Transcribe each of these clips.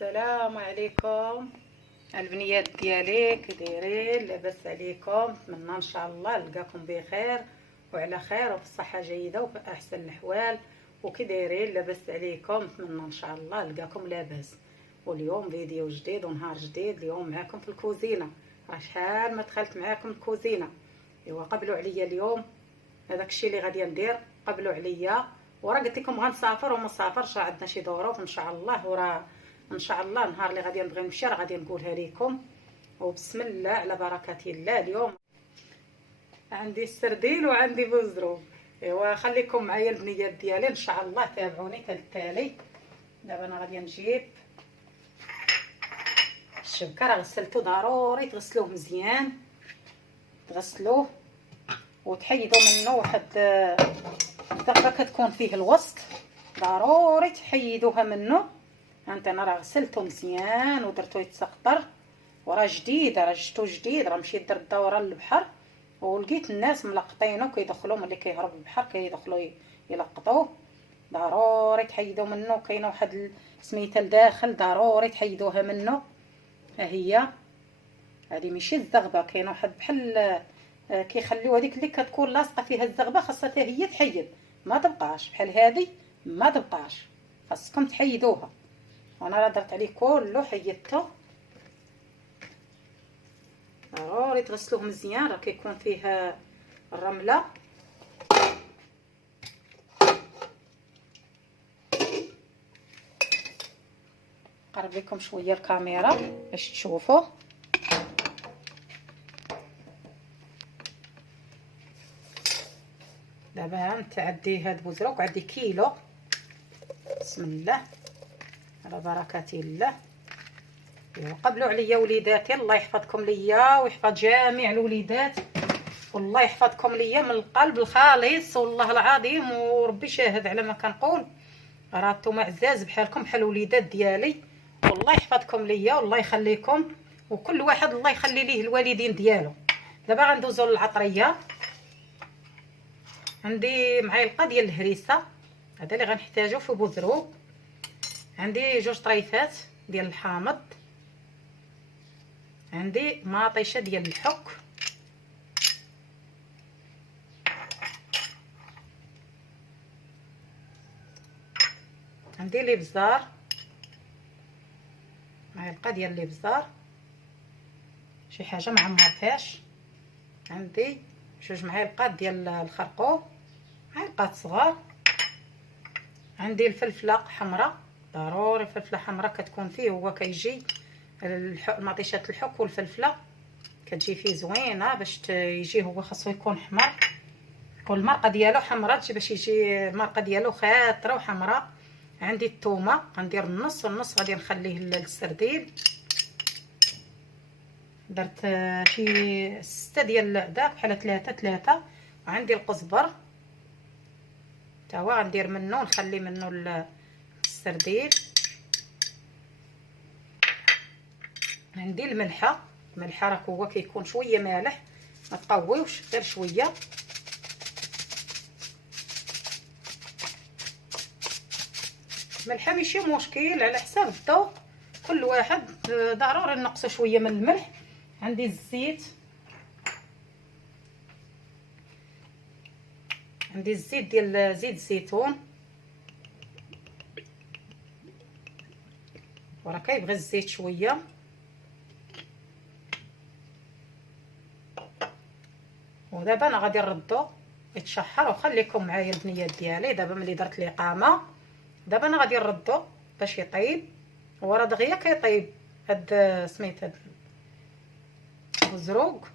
السلام عليكم البنيات ديالي، كي دايرين؟ لاباس عليكم؟ نتمنى ان شاء الله نلقاكم بخير وعلى خير وفي صحه جيده وفي احسن الاحوال. وكي دايرين؟ لاباس عليكم؟ نتمنى ان شاء الله نلقاكم لاباس. واليوم فيديو جديد ونهار جديد. اليوم معكم في الكوزينه، راه شحال ما دخلت معكم الكوزينه. ايوا قبلوا عليا اليوم، هذاك الشيء اللي غادي ندير. قبلوا عليا، وراه قلت لكم غنسافر وما سافرش، راه عندنا شي ظروف ان شاء الله. وراه ان شاء الله النهار اللي غادي نبغي نمشي راه غادي نقولها لكم. وبسم الله على بركه الله. اليوم عندي السردين وعندي بوزروب. ايوا خليكم معايا البنيات ديالي ان شاء الله، تابعوني كالتالي. دابا انا غادي نجيب الشبكه، راه غسلته، ضروري تغسلوه مزيان، تغسلوه وتحيدوا منه واحد الدقه كتكون فيه الوسط، ضروري تحيدوها منه. هانت انا راه غسلته مزيان ودرتو يتسقطر، وراه جديد، راه جبتو جديد، راه مشيت درت دوره للبحر ولقيت الناس ملقطينه كيدخلوا ملي كيهرب البحر كيدخلوا يلقطوه. ضروري تحيدوا منه، كاينه واحد سميتها لداخل، ضروري تحيدوها منه. ها هي هذه ماشي الزغبه، كاين واحد بحال كيخليو هذيك اللي كتكون لاصقه فيها الزغبه خاصها حتى هي تحيد، ما تبقاش بحال هذه، ما تبقاش، خاصكم تحيدوها. وانا راه درت عليه كله حيدته. ضروري تغسلوه مزيان، راه كيكون فيه الرمله. قرب لكم شويه الكاميرا باش تشوفوا. دابا نتعدي هاد بوزروك، عندي كيلو. بسم الله على بركه الله. قبلوا عليا وليداتي، الله يحفظكم ليا ويحفظ جميع الوليدات، والله يحفظكم ليا من القلب الخالص والله العظيم، وربي شاهد على ما كنقول، راه نتوما عزاز بحالكم بحال الوليدات ديالي. والله يحفظكم ليا والله يخليكم، وكل واحد الله يخلي ليه الوالدين ديالو. دابا غندوزو للعطريه. عندي معلقه ديال الهريسه، هذا اللي غنحتاجو في بوزروق. عندي 2 طريفات ديال الحامض. عندي ماطيشه ديال الحك. عندي الابزار، معلقه ديال الابزار، شي حاجه ما عمرتهاش. عندي 2 معالق ديال الخرقوم، معلقات صغار. عندي الفلفله حمراء، ضروري الفلفله حمراء كتكون فيه، هو كيجي مطيشه الحك والفلفله كتجي فيه زوينه باش يجي، هو خاصو يكون حمر، يكون المرقه ديالو حمراء باش يجي المرقه ديالو خاطره وحمراء. عندي الثومه غندير النص والنص غادي نخليه للسردين. درت شي 6 ديال داك بحال 3. وعندي القزبر تا هو غندير منه ونخلي منه السردين. عندي الملحه راه هو كيكون شويه مالح، ما تقويوش، غير شويه. الملحه ماشي مشكل، على حساب الذوق، كل واحد ضروري نقصوا شويه من الملح. عندي الزيت، عندي الزيت ديال زيت الزيتون، وراه كيبغي الزيت شويه. ودابا انا غادي نردو يتشحر، وخليكم معايا البنيات ديالي. دابا ملي درت الاقامه، دابا انا غادي نردو باش يطيب، وراه دغيا كيطيب هاد سميت هاد الزروق.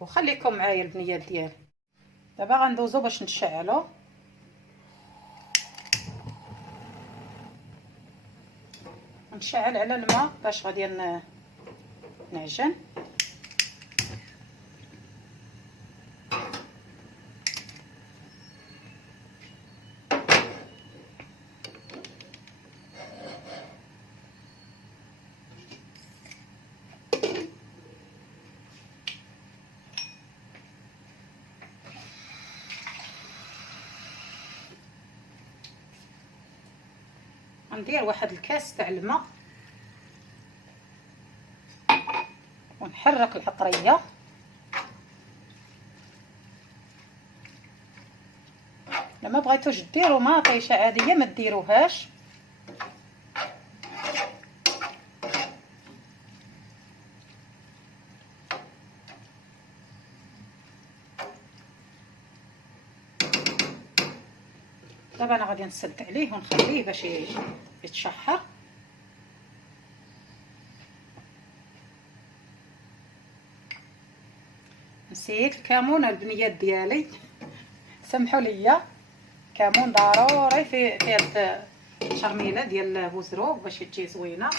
وخليكم معايا البنيات ديالي. دابا غندوزو باش نشعلو. نشعل على الماء باش غادي نعجن. غندير واحد الكاس تاع الماء، ونحرك العطريه. لما بغيتوش ديروا مطيشه عاديه ما ديروهاش. دابا انا غادي نسد عليه ونخليه باش يتشحر. نسيت الكمون البنيات ديالي، سمحوا لي. كمون ضروري في هاد الشرميله ديال البوزروك باش تجي زوينه.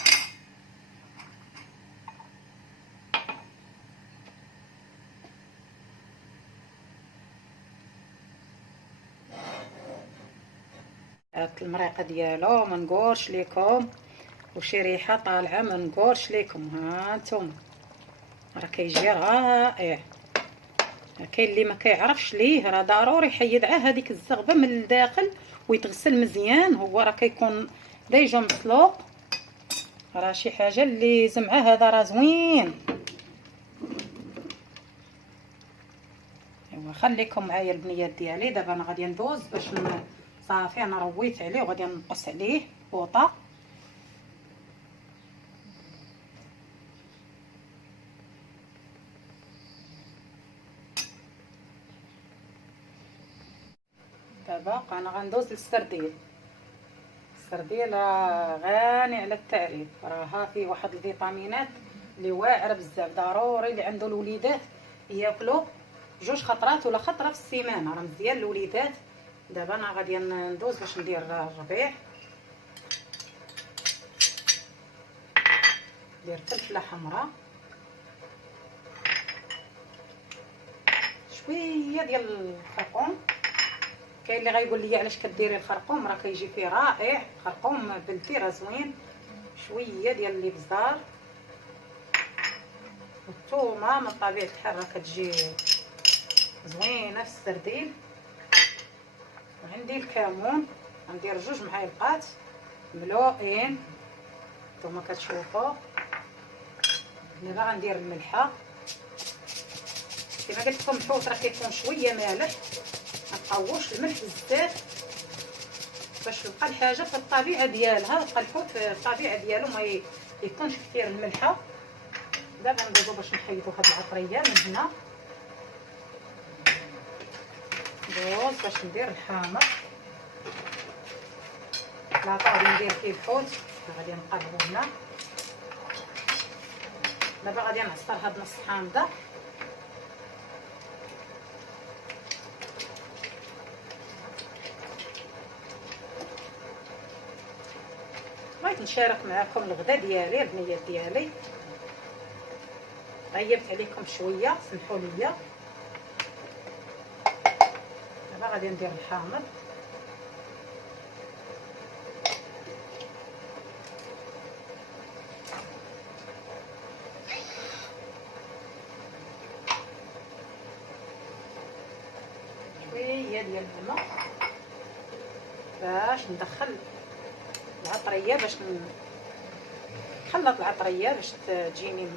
هاد المريقه ديالو ما نقولش لكم، وشي ريحه طالعه ما نقولش لكم. ها انتم راه كيجي رائع. كاين اللي ما كيعرفش ليه، راه ضروري يحيد على هذيك الزغبه من الداخل ويتغسل مزيان. هو راه كيكون ديجا مسلوق، راه شي حاجه اللي زمعه هذا راه زوين. ايوا خليكم معايا البنيات ديالي. دابا انا غادي ندوز باش صافي انا رويت عليه وغادي نقص عليه بوطه. دابا انا غندوز للسردين. السردين راه غني على التعريف، راه فيه واحد الفيتامينات اللي واعره بزاف. ضروري اللي عنده الوليدات ياكلوا 2 خطرات ولا خطره في السيمانه، راه مزيان الوليدات. دابا انا غادي ندوز باش ندير الربيع. ندير فلفله حمراء، شويه ديال الخرقوم. كاين اللي غايقول لي علاش كديري الخرقوم، راه كيجي فيه رائع. خرقوم بلدي راه زوين. شويه ديال الابزار والثومه من طبيعه الحال راه كتجي زوينه في السردين. وعندي الكمون، غندير 2 معالق ملوئين نتوما كتشوفوا. دابا غندير الملحه. كما قلت لكم الحوت راه كيكون شويه مالح، ما تقووش الملح بزاف باش تبقى الحاجه في الطبيعه ديالها. يبقى الحوت في الطبيعه ديالو ما يكونش كثير الملحه. دابا ندوزو باش نحيدو هاد العطريه من هنا. ندوز باش ندير الحامض. لاطا غادي ندير فيه الحوت، غادي نقربو هنا. دابا غادي نعصر هاد نص حامضه. بغيت نشارك معكم الغدا ديالي البنيات ديالي. طيبت عليكم شويه، سمحوا لي. دابا غادي ندير الحامض. شويه ديال الماء باش ندخل العطريه، باش نخلط العطريه باش تجيني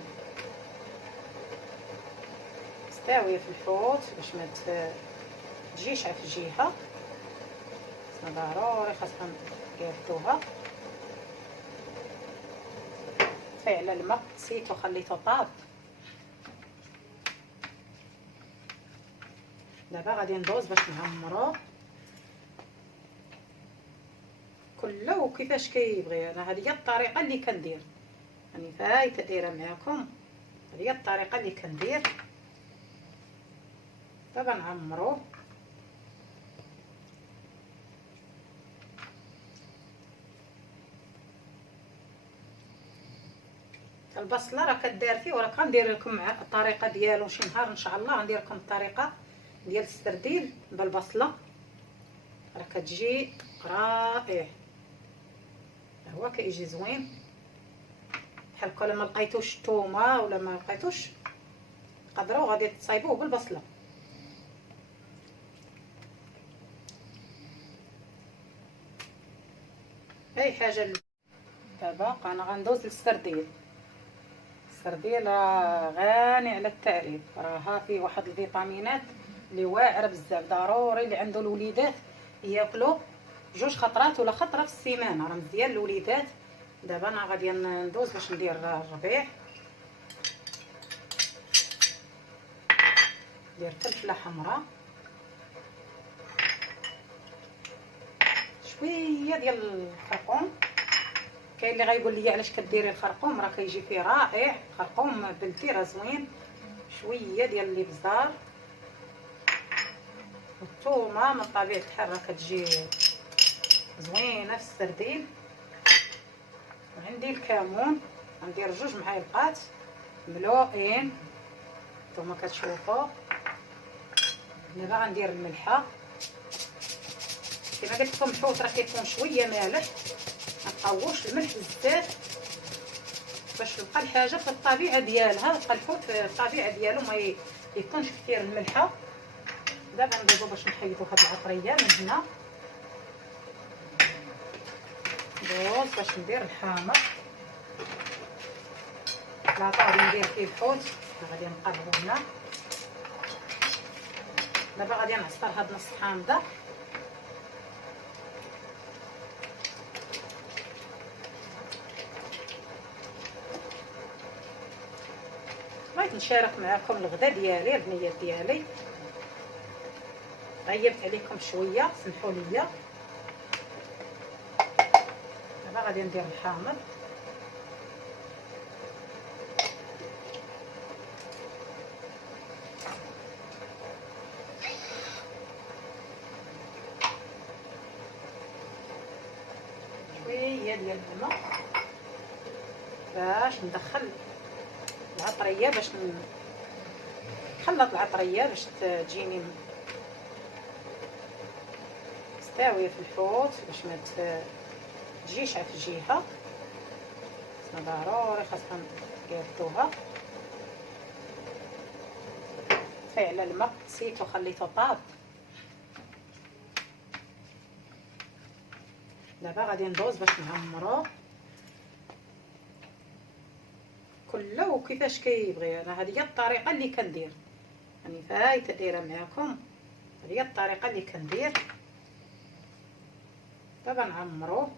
مستويه في الحوت، باش ما تجيش على الجهه. ضروري خاصنا نقادوها. فعلا الماء نسيتو خليته طاب. دابا غادي ندوز باش نعمرو كله وكيفاش كيبغي. انا هذه هي الطريقه اللي كندير، يعني فايته دايره معكم. هذه هي الطريقه اللي كندير. دابا نعمرو. البصله راه كدار فيه، وراه كندير لكم الطريقه ديالو شي نهار ان شاء الله. غندير لكم الطريقه ديال السردين بالبصله، راه كتجي رائع. هو كيجي زوين. بحال هكا لما لقيتوش الثومه ولا ما لقيتوش تقدروا غادي تصايبوه بالبصله. اي حاجه. دابا انا غندوز للسردين. السردين راه غني على التعريف، راه فيه واحد الفيتامينات اللي واعره بزاف. ضروري اللي عنده الوليدات ياكلوا 2 خطرات ولا خطره في السيمانه، راه مزيان الوليدات. دابا انا غادي ندوز باش ندير الربيع. ندير فلفله حمراء، شويه ديال الخرقوم. كاين اللي غايقول لي علاش كديري الخرقوم، راه كيجي فيه رائع. الخرقوم بلدي راه زوين. شويه ديال الابزار والثومه من طبيعه الحال راه كتجي زوينه في السردين. وعندي الكمون، غندير 2 معالق ملوئين نتوما كتشوفوا. دابا غندير الملحه. كما قلت لكم الحوت راه كيكون شويه مالح، ما نقووش الملح بزاف باش تبقى الحاجه في الطبيعه ديالها. تبقى الحوت في الطبيعه ديالو ما يكونش كثير الملحه. دابا ندوزو باش نحيدو هاد العطريه من هنا. ندوز باش ندير الحامض. العطا غادي ندير فيه الحوت، غادي نقلبو هنا. دابا غادي نعصر هاد نص حامضه. بغيت نشارك معكم الغدا ديالي، البنيات ديالي. غيبت عليكم شويه، سمحوا لي. دابا غادي ندير الحامض. شويه ديال الماء باش ندخل العطريه، باش نخلط العطريه باش تجيني مستويه في الحوت، باش ما تجيش على الجهه. ضروري خاصنا نقادوها. فعلا الماء نسيتو خليته طاب. دابا غادي ندوز باش نعمرو كله وكيفاش كيبغي. انا هذه هي الطريقه اللي كندير، يعني فايته دايره معكم. هذه هي الطريقه اللي كندير. دابا نعمرو.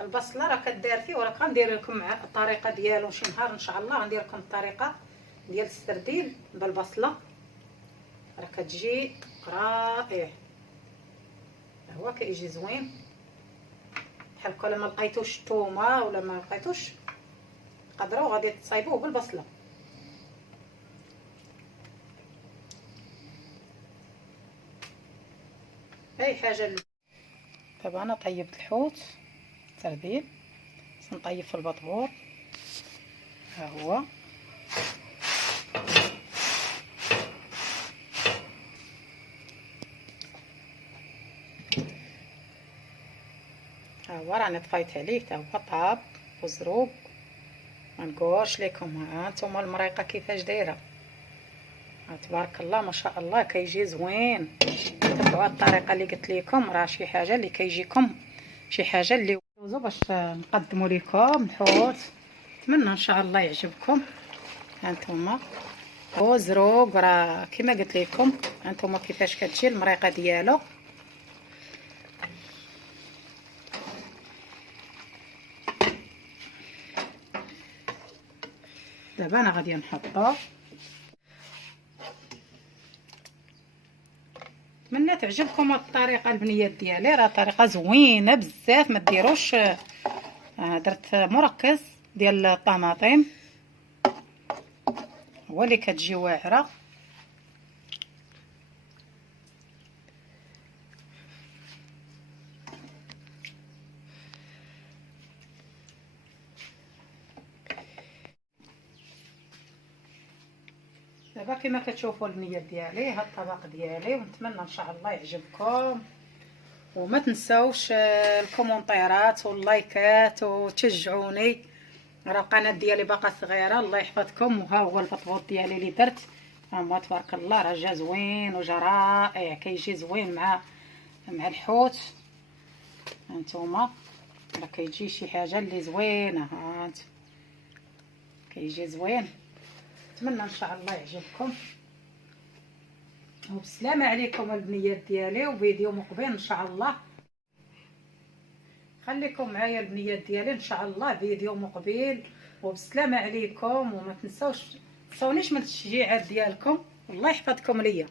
البصله راه كدار فيه، وراه غندير لكم الطريقه ديالو شي نهار ان شاء الله. غندير لكم الطريقه ديال السردين بالبصله، راه كتجي رائع. هو كيجي زوين. بحال هكا ما لقيتوش الثومه ولا ما لقيتوش، تقدروا غادي تصايبوه بالبصله. اي حاجه. دابا انا طيبت الحوت سردين، نطيب في البطبور. ها هو راني طفيت عليه تا هو طاب وزروق. ما نقولش لكم ها انتم المريقه كيفاش دايره. تبارك الله ما شاء الله كيجي زوين. تبعوا الطريقه اللي قلت لكم، راه شي حاجه اللي كيجيكم شي حاجه اللي دوزو باش نقدموا لكم الحوت. نتمنى ان شاء الله يعجبكم. هانتوما هو زروق، راه كما قلت لكم هانتوما كيفاش كتجي المريقه ديالو. دابا انا غادي نحطو. نتمنى تعجبكم الطريقه البنيات ديالي، راه طريقه زوينه بزاف. ما ديروش درت مركز ديال الطماطم هو اللي كتجي واعره. دابا كما كتشوفوا البنيات ديالي هاد الطبق ديالي، ونتمنى ان شاء الله يعجبكم. وما تنساوش الكومونتيرات واللايكات وتشجعوني. راه القناه ديالي باقا صغيره الله يحفظكم. وها هو البطبوط ديالي اللي درت، ها هو تبارك الله راه جا زوين وجا رائع. كيجي زوين مع مع الحوت. هانتوما راه كيجي شي حاجه اللي زوينه، هانت كيجي زوين. نتمنى ان شاء الله يعجبكم، وبسلامه عليكم البنيات ديالي، وفيديو مقبل ان شاء الله. خليكم معايا البنيات ديالي ان شاء الله، فيديو مقبل، وبسلامه عليكم. وما تنساونيش من التشجيعات ديالكم، الله يحفظكم ليا.